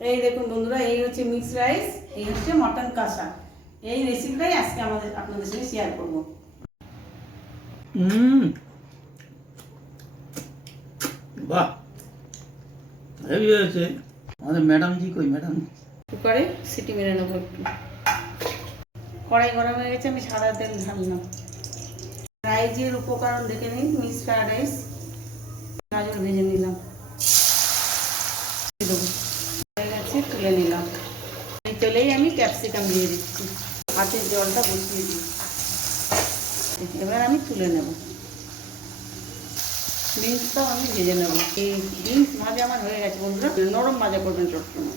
এই দেখুন বন্ধুরা এই হচ্ছে মিক্স রাইস এই হচ্ছে মটন কষা। এই রেসিপিটাই আজকে আমাদের আপনাদের সঙ্গে শেয়ার করব। হুম। বাহ হেভি হয়েছে। আমাদের ম্যাডাম জি কই ম্যাডাম? কুকারে সিটি মেরে নেব একটু। কড়াই গরম হয়ে গেছে আমি সাদা তেল ঢাললাম। রাইসের উপকরণ দেখে নিন মিক্স ফ্রাইড রাইস গাজর ভেজে নিলাম। দেবো। গেছে তুলে নিলাম। তেলেই আমি ক্যাপসিকাম দিয়ে দিচ্ছি। হাতের জলটা বসিয়ে দিই। এবার আমি তুলে নেব। বিনসটাও আমি ভেজে নেব। এই বিনস ভাজা আমার হয়ে গেছে বন্ধুরা। নরম ভাজা করবেন সবসময়।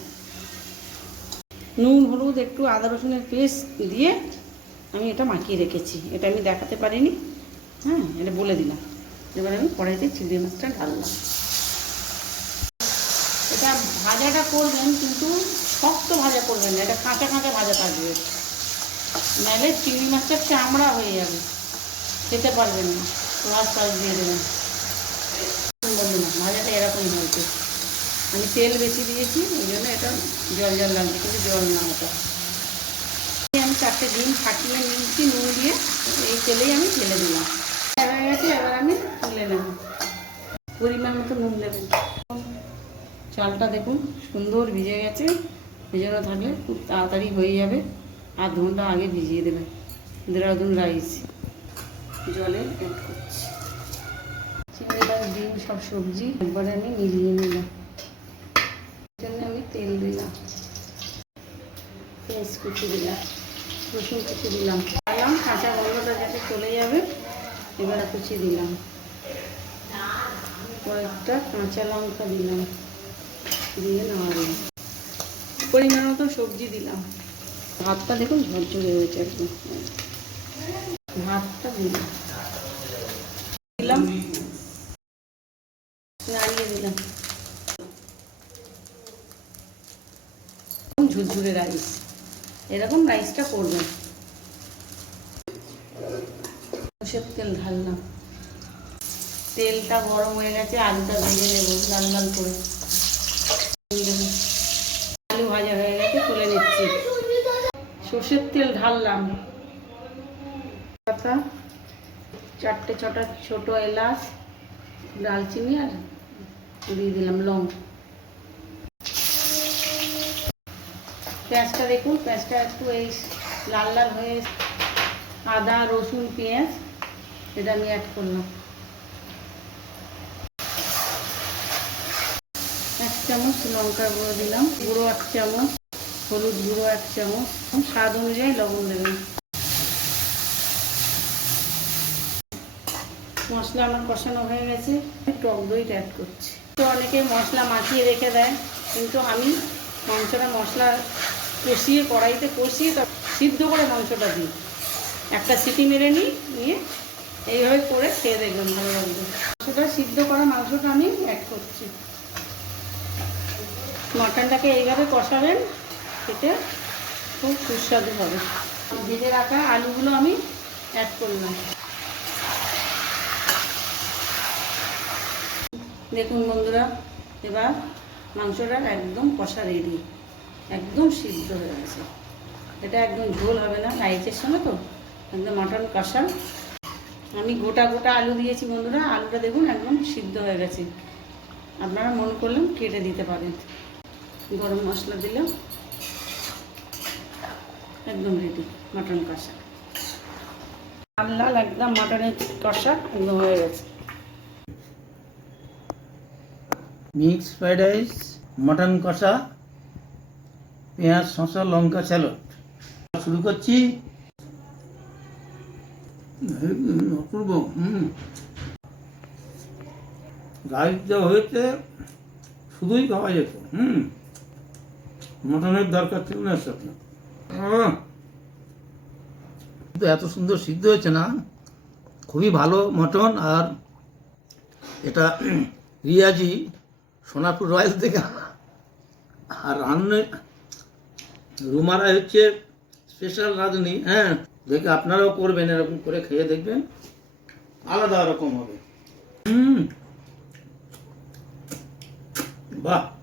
নুন, হলুদ, একটু আদা, রসুনের পেস্ট দিয়ে আমি এটা মাখিয়ে রেখেছি। এটা আমি দেখাতে পারিনি। হ্যাঁ এটা বলে দিলাম। এবার আমি কড়াইতে চিংড়ি মাছটা ঢাললাম। ভাজাটা করবেন, কিন্তু শক্ত ভাজা করবেন না, এটা কাঁচা কাঁচা ভাজা থাকবে। নাহলে চিংড়ি মাছটা চামড়া হয়ে যাবে, খেতে পারবেন না, লাল সাজ দিয়ে দেবেন। ভাজাটা এরকমই হয়েছে। আমি তেল বেশি দিয়েছি, ওই জন্য এটা জল জল লাগবে কিন্তু জল না ওটা। আমি চারটে ডিম ফাটিয়ে নিয়েছি, নুন দিয়ে, এই তেলেই আমি ফেলে দিলাম। হয়ে গেছে, এবার আমি তুলে নেব। পরিমাণ মতো নুন দেবেন চালটা দেখুন, সুন্দর ভিজে গেছে। ভিজানো থাকলে খুব তাড়াতাড়ি হয়ে যাবে। আধ ঘণ্টা আগে ভিজিয়ে দেবে। দেড়াদুন রাইস। জলে অ্যাড করছি। চিংড়ি মাছ, ডিম সব সবজি একবারে আমি মিলিয়ে নিলাম। জন্য আমি তেল দিলাম। পেঁয়াজ কুচি দিলাম। রসুন কুচি দিলাম। দিলাম কাঁচা গন্ধটা যাতে চলে যাবে, এবার কুচি দিলাম। কয়েকটা কাঁচা লঙ্কা দিলাম। দিয়ে নাড়ালাম পরিমাণ মতো সবজি দিলাম। ভাতটা দেখুন ঝরঝরে হয়েছে একদম। ভাতটা দিলাম। দিলাম। নাড়িয়ে দিলাম। ঝুরঝুরে রাইস। এরকম রাইসটা করবেন। সর্ষের তেল ঢাললাম। তেলটা গরম হয়ে গেছে আলুটা ভেজে নেব লাল লাল করে। আলু ভাজা হয়ে গেছে, তুলে নিচ্ছি। সর্ষের তেল ঢাললাম। পাতা, চারটে ছটা ছোট এলাচ দালচিনি আর দিয়ে দিলাম লং। পেঁয়াজটা দেখুন, পেঁয়াজটা একটু এই লাল লাল হয়ে আদা, রসুন, পেঁয়াজ, এটা আমি অ্যাড করলাম এক চামচ, লঙ্কা গুঁড়ো দিলাম। গুঁড়ো এক চামচ, হলুদ গুঁড়ো এক চামচ। স্বাদ অনুযায়ী লবণ দেবেন। মশলা আমার কষানো হয়ে গেছে। টক দইটা অ্যাড করছি। তো অনেকে মশলা মাখিয়ে রেখে দেয়, কিন্তু আমি মাংসটা মশলা কষিয়ে, কড়াইতে কষিয়ে তারপর সিদ্ধ করে মাংসটা দিই। একটা সিটি মেরে নিই, নিয়ে এইভাবে করে খেয়ে দেখবেন ভালো লাগবে মাংসটা সিদ্ধ করা মাংসটা আমি অ্যাড করছি। মাটনটাকে এইভাবে কষাবেন, খেতে খুব সুস্বাদু হবে। ভেজে রাখা আলুগুলো আমি অ্যাড করলাম। দেখুন বন্ধুরা, এবার মাংসটা একদম কষা রেডি একদম সিদ্ধ হয়ে গেছে। এটা একদম ঝোল হবে না, রাইসের সঙ্গে তো, একদম মাটন কষা। আমি গোটা গোটা আলু দিয়েছি বন্ধুরা, আলুটা দেখুন একদম সিদ্ধ হয়ে গেছে। আপনারা মন করলেন কেটে দিতে পারেন। গরম মশলা দিলাম। একদম রেডি মাটন কষা। লাল লাল একদম মাটনের কষা একদম হয়ে গেছে। মিক্স ফ্রাইড রাইস মটন কষা, পেঁয়াজ, শসা, লঙ্কা স্যালাড শুরু করছি। অপূর্ব, হুম। রাইস যা হয়েছে, শুধুই খাওয়া যেত, হুম। মটনের দরকার ছিল না সাথে আহ! কিন্তু এত সুন্দর সিদ্ধ হয়েছে না? খুবই ভালো মটন আর এটা রিয়াজি সোনাপুর রয়্যাল থেকে। আর রান্নে রুমারা হচ্ছে স্পেশাল রাঁধুনি হ্যাঁ? দেখে আপনারাও করবেন, এরকম করে খেয়ে দেখবেন। আলাদা রকম হবে। হুম। বাহ!